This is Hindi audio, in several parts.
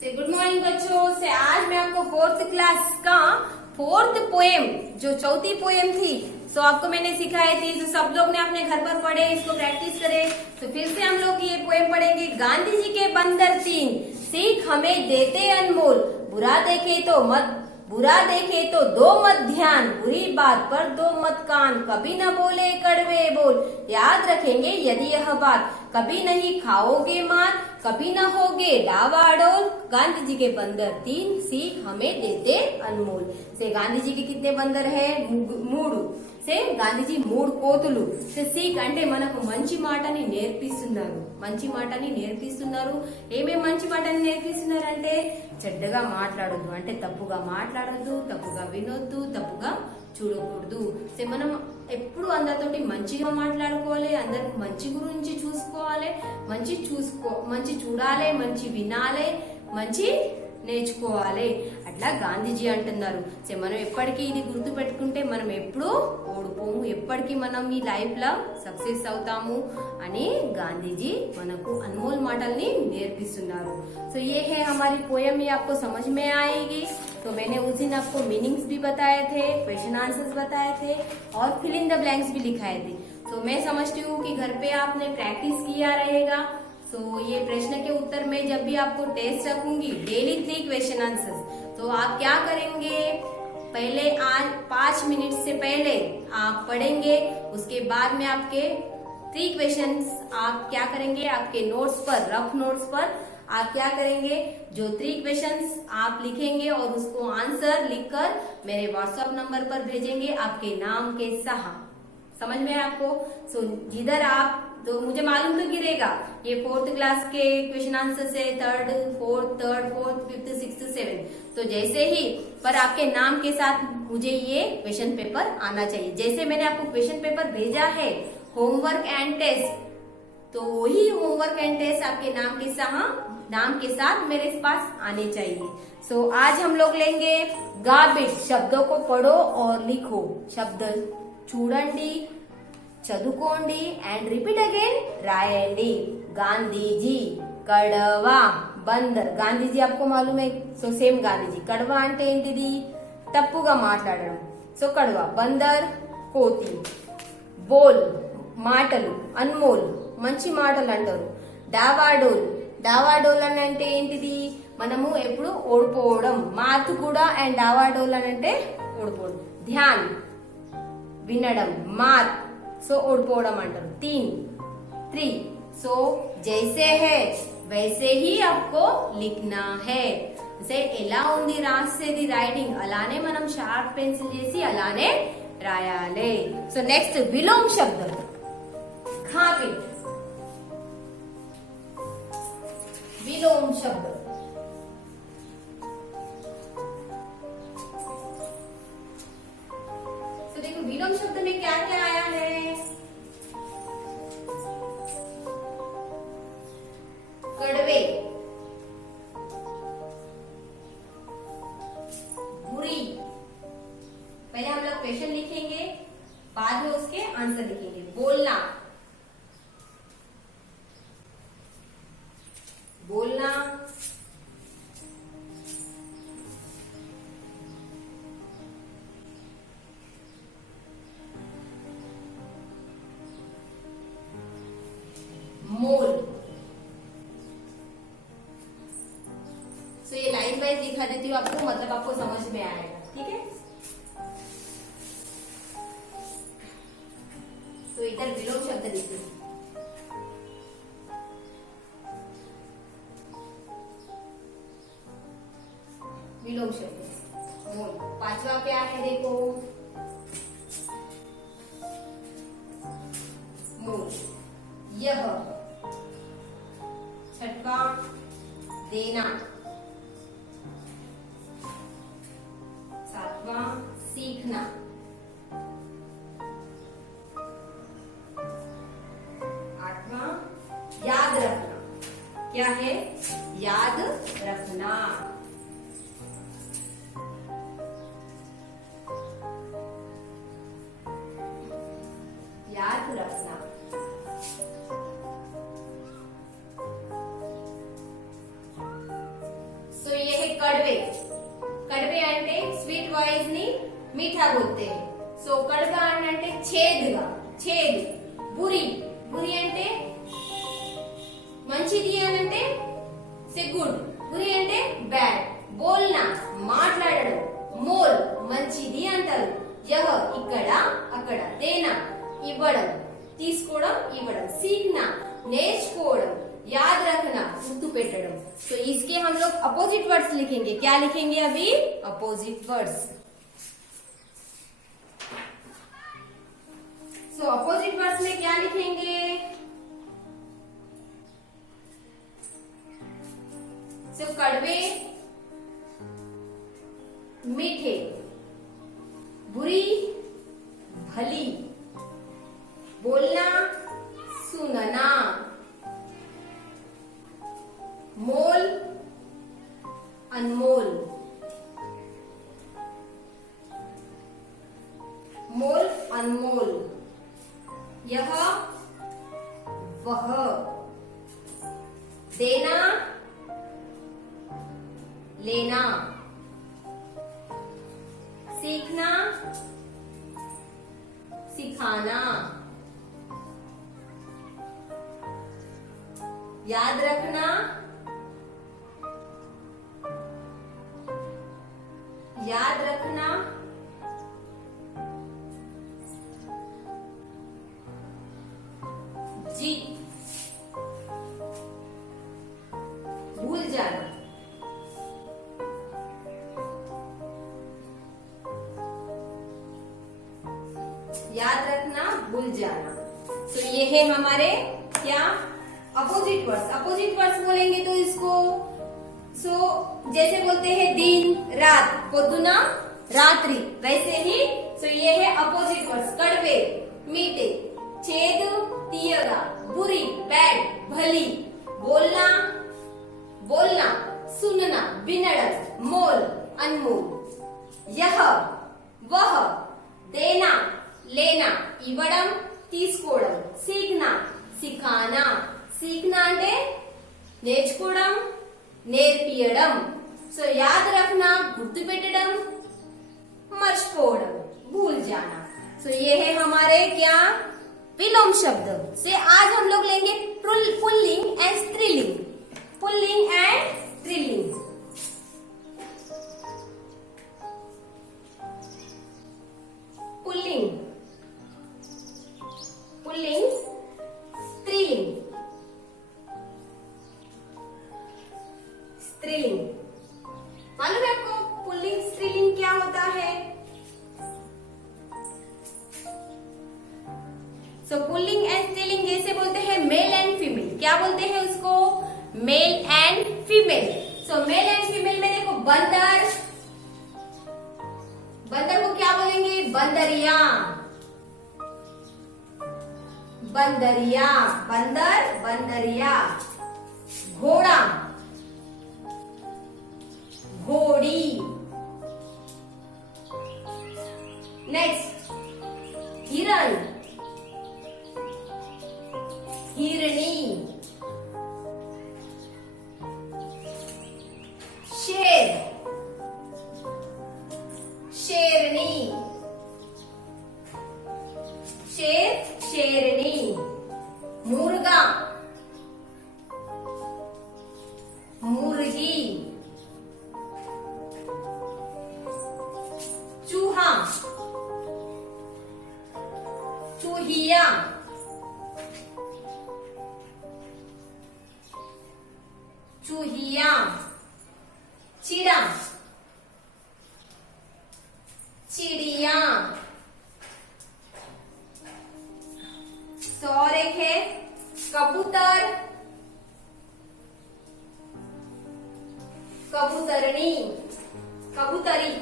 से गुड मॉर्निंग बच्चों। से आज मैं आपको फोर्थ क्लास का फोर्थ पोएम, जो चौथी पोएम थी, सो आपको मैंने सिखाई थी। तो सब लोग ने अपने घर पर पढ़े, इसको प्रैक्टिस करे। तो फिर से हम लोग ये पोएम पढ़ेंगे। गांधी जी के बंदर तीन, सीख हमें देते अनमोल। बुरा देखे तो दो मत ध्यान, बुरी बात पर दो मत कान। कभी न बोले कड़वे बोल, याद रखेंगे यदि यह बात। कभी नहीं खाओगे मार, कभी न होगे डावाडोल। गांधी जी के बंदर तीन, सीख हमें देते अनमोल। से गांधी जी के कितने बंदर है? मूడు से గాంధీ जी మూడు కోతులు से सीख అంటే మనకు మంచి మాటని నేర్పిస్తున్నారు. ఏమేం మంచి మాటని నేర్పిస్తున్నారంటే చెడ్డగా మాట్లాడొద్దు, అంటే తప్పుగా మాట్లాడొద్దు, తప్పుగా వినొద్దు, తప్పుగా చూడకూడదు. సో మనం ఎప్పుడు అందరితోటి మంచిగా మాట్లాడుకోవాలి, అందరికి మంచి గురించి చూసుకోవాలి, మంచి చూడాలి, మంచి వినాలి, మంచి నేర్చుకోవాలి. అట్లా గాంధీజీ అంటున్నారు. సో మనం ఎప్పటికీ ఇది గుర్తు పెట్టుకుంటే మనం ఎప్పుడూ ఓడిపోము, ఎప్పటికీ మనం ఈ లైఫ్ లో సక్సెస్ అవుతాము అని గాంధీజీ మనకు अनमोल మాటల్ని నేర్పిస్తున్నారు. సో ये है हमारी पोएम, ये आपको समझ में आएगी. तो मैंने उस दिन आपको मीनिंग्स भी बताए थे, क्वेश्चन आंसर्स बताए थे और फिल इन द ब्लैंक्स भी लिखाए थे. तो मैं समझती हूँ कि घर पे आपने प्रैक्टिस किया रहेगा. तो ये प्रश्न के उत्तर में जब भी आपको टेस्ट रखूंगी, डेली 3 क्वेश्चन आंसर्स, तो आप क्या करेंगे? पहले आज 5 मिनट से पहले आप पढ़ेंगे. उसके बाद में आपके 3 क्वेश्चंस आप क्या करेंगे? आपके नोट्स पर, रफ नोट्स पर आप क्या करेंगे? जो 3 क्वेश्चंस आप लिखेंगे और उसको आंसर लिखकर मेरे व्हाट्सएप नंबर पर भेजेंगे आपके नाम के साथ. समझ में आपको? सो जिधर आप, तो मुझे मालूम तो गिरेगा ये 4th क्लास के क्वेश्चन आंसर से 3rd, 4th, 5th, 6th, 7th. तो जैसे ही पर आपके नाम के साथ मुझे ये क्वेश्चन पेपर आना चाहिए. जैसे मैंने आपको क्वेश्चन पेपर भेजा है होमवर्क एंड टेस्ट, तो वही होमवर्क एंड टेस्ट आपके नाम के साथ मेरे पास आने चाहिए. सो आज हम लोग लेंगे गाबिट. शब्दों को पढ़ो और लिखो. शब्द చూడండి, చదువుకోండి అండ్ రిపీట్ అగైన్ రాయండి. గాంధీజీ, కడవా, బందర్. గాంధీజీ आपको मालूम है. So same Gandhiji. కడవా అంటే ఏంటిది? తప్పుగా మాట్లాడడం. సో కడవా. బందర్ కోతి. బోల్ మాటలు, అన్మోల్ మంచి మాటలు అంటారు. డావాడోల్. డావాడోల్ అని అంటే ఏంటిది? మనము ఎప్పుడు ఓడిపోవడం. మాత్ కూడా అండ్ డావాడోల్ అని అంటే ఓడిపోవడం. ధ్యాన్ వినడం. మార్ సో ఓడిపోవడం అంటారు. 3 సో జైసే హై వైసే హీ ఆప్కో లిఖనా హై. అంటే ఎలా ఉంది రాసేది రైటింగ్, అలానే మనం షార్ప్ పెన్సిల్ చేసి అలానే రాయాలి. సో నెక్స్ట్ విలోమ శబ్దం. ఖాబిట్, विलोम शब्द. तो देखो विलोम शब्द में क्या क्या आया है? कड़वे, बुरी. पहले हम लोग क्वेश्चन लिखेंगे, बाद में उसके आंसर लिखेंगे. बोलना, मोल. सो ये लाइन वाइज दिखा देती हूँ आपको, मतलब आपको समझ में आएगा. ठीक है. तो इधर विलोम शब्द लिखे. विलोम शब्द मोल. 5वां क्या है? देखो मोल. यह. 6वां देना. 7वां सीखना. 8वां याद रखना. क्या है? याद रखना. याद रखना. కడవే కడవే అంటే స్వీట్ వాయిస్ ని మీఠా बोलते हैं. సో కడవ అంటే చేదుగా చేదు. బురి బురి అంటే మంచిది అని అంటే సే గుడ్. బురి అంటే బ్యాడ్. బోల్నా మాట్లాడడం. మోల్ మంచిది అంటారు. యహ ఇక్కడ అక్కడ. దేనా ఇవ్వడం తీసుకోవడం ఇవ్వడం. सीखना నేర్చుకోవడం. याद रखना गुर्तु పెట్టడం. तो इसके हम लोग अपोजिट वर्ड्स लिखेंगे. क्या लिखेंगे अभी? Opposite words. सो अपोजिट वर्ड्स में क्या लिखेंगे? सो कड़वे मीठे, बुरी भली, बोलना सुनना, मोल अनमोल, मोल अनमोल, यह वह, देना लेना, सीखना सिखाना, याद रखना याद रखना, जी भूल जाना, याद रखना भूल जाना. तो ये है हमारे क्या अपोजिट वर्ड्स. अपोजिट वर्ड्स बोलेंगे तो इसको सो जैसे बोलते हैं दिन रात पोदुना रात्रि वैसे ही. सो ये है अपोजिट वर्ड्स. कड़वे मीठे, छेद तीयगा, बुरी बैड भली, बोलना बोलना, सुनना विनडल, मोल अनमोल, यह वह, देना लेना ఇవ్వడం తీసుకోవడం, सीखना सिखाना. सीखना అంటే నేర్చుకోవడం నేర్పియడం. సో याद रखना గుర్తు పెట్టడం, మర్చిపోవడం भूल जाना. सो ये है हमारे क्या विलोम शब्द. से आज हम लोग लेंगे पुल्लिंग एंड स्त्रीलिंग. पुल्लिंग एंड स्त्रीलिंग. पुल्लिंग पुल्लिंग स्त्रीलिंग. स्त्रीलिंग मालूम है आपको पुल्लिंग स्त्रीलिंग क्या होता है? सो पुल्लिंग एंड स्त्रीलिंग जैसे बोलते हैं मेल एंड फीमेल. क्या बोलते हैं उसको? Male and female. So male and female में देखो बंदर, बंदर को क्या बोलेंगे? बंदरिया. बंदरिया बंदर बंदरिया. घोड़ा घोड़ी. नेक्स्ट हिरण हिरणी. शेर शेरनी. शेर शेरनी. मुर्गा मुर्गी. चूहा चूहिया. चूहिया. चिड़ा चिड़िया. तो और एक है कबूतर कबूतरनी कबूतरी.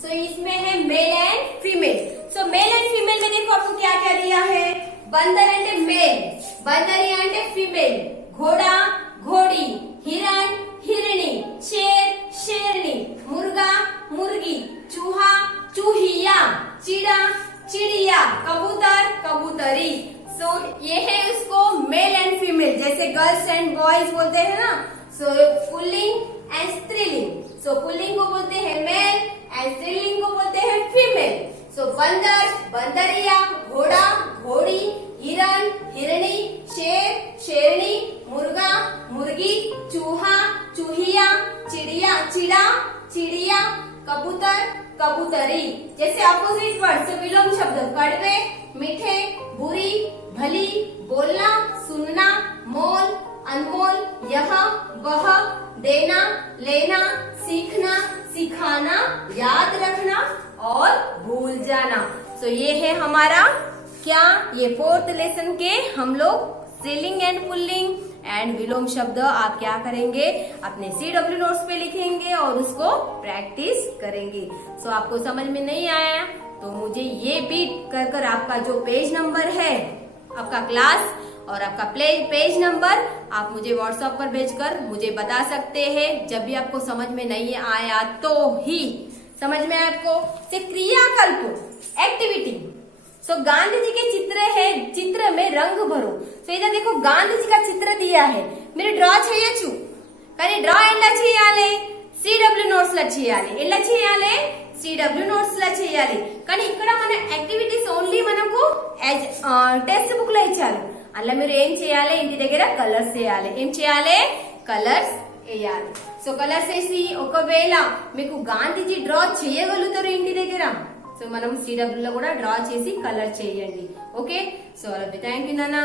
सो इसमें है male and female. So male and female में देखो आपको क्या क्या दिया है? बंदर అంటే मेल, बंदरी అంటే फीमेल, घोड़ा घोड़ी, हिरण हिरणी, शेर शेरनी, मुर्गा मुर्गी, चूहा चूहिया, चिड़ा चिड़िया, कबूतर कबूतरी. सो ये है उसको मेल एंड फीमेल. जैसे गर्ल्स एंड बॉयज बोलते हैं ना, सो पुल्लिंग एंड स्त्रीलिंग। सो पुल्लिंग को बोलते हैं मेल एंड स्त्रीलिंग को बोलते हैं फीमेल। सो बंदर, बंदरिया, घोड़ा, घोड़ी, हिरण, हिरणी, शेर, शेरनी, मुर्गा, मुर्गी, चूहा, चूहिया, चिड़िया, चिड़ा, चिड़िया, कबूतर, कबूतरी। जैसे अपोजिट वर्ड से विलोम शब्द कड़वे, मीठे, बुरी, भली, बोलना, सुनना, मोल, अनमोल, यह, वह, देना, लेना, सीखना, सिखाना, याद रखना और भूल जाना। सो ये है हमारा क्या, ये 4th लेसन के हम लोग स्त्रीलिंग एंड पुल्लिंग एंड विलोम शब्द आप क्या करेंगे, अपने CW नोट्स पे लिखेंगे और उसको प्रैक्टिस करेंगे। सो आपको समझ में नहीं आया तो मुझे ये भी कर आपका जो पेज नंबर है, आपका क्लास और आपका पेज नंबर आप मुझे व्हाट्सएप पर भेजकर मुझे बता सकते हैं। जब भी आपको समझ में नहीं आया तो ही समझ में आपको से क्रियाकल्प एक्टिविटी। सो गांधी जी के चित्र है, चित्र में रंग भरो। सो इधर देखो गांधी जी का चित्र दिया है, మీరు డ్రా చేయొచ్చు కానీ డ్రా ఎలా చేయాలి, CW నోట్స్ లా చేయాలి. ఎలా చేయాలి, CW నోట్స్ లా చేయాలి. కానీ ఇక్కడ మన యాక్టివిటీస్ ఓన్లీ మనకు టెక్స్ట్ బుక్ లో ఇచ్చారు. అలా మీరు ఏం చేయాలి, ఇంటి దగ్గర కలర్స్ చేయాలి. ఏం చేయాలి, కలర్స్ వేయాలి. సో కలర్స్ వేసి ఒకవేళ మీకు గాంధీజీ డ్రా చేయగలుగుతారు ఇంటి దగ్గర, సో మనం CW లో కూడా డ్రా చేసి కలర్ చేయండి. ఓకే, సో థ్యాంక్ యూ నాన్న.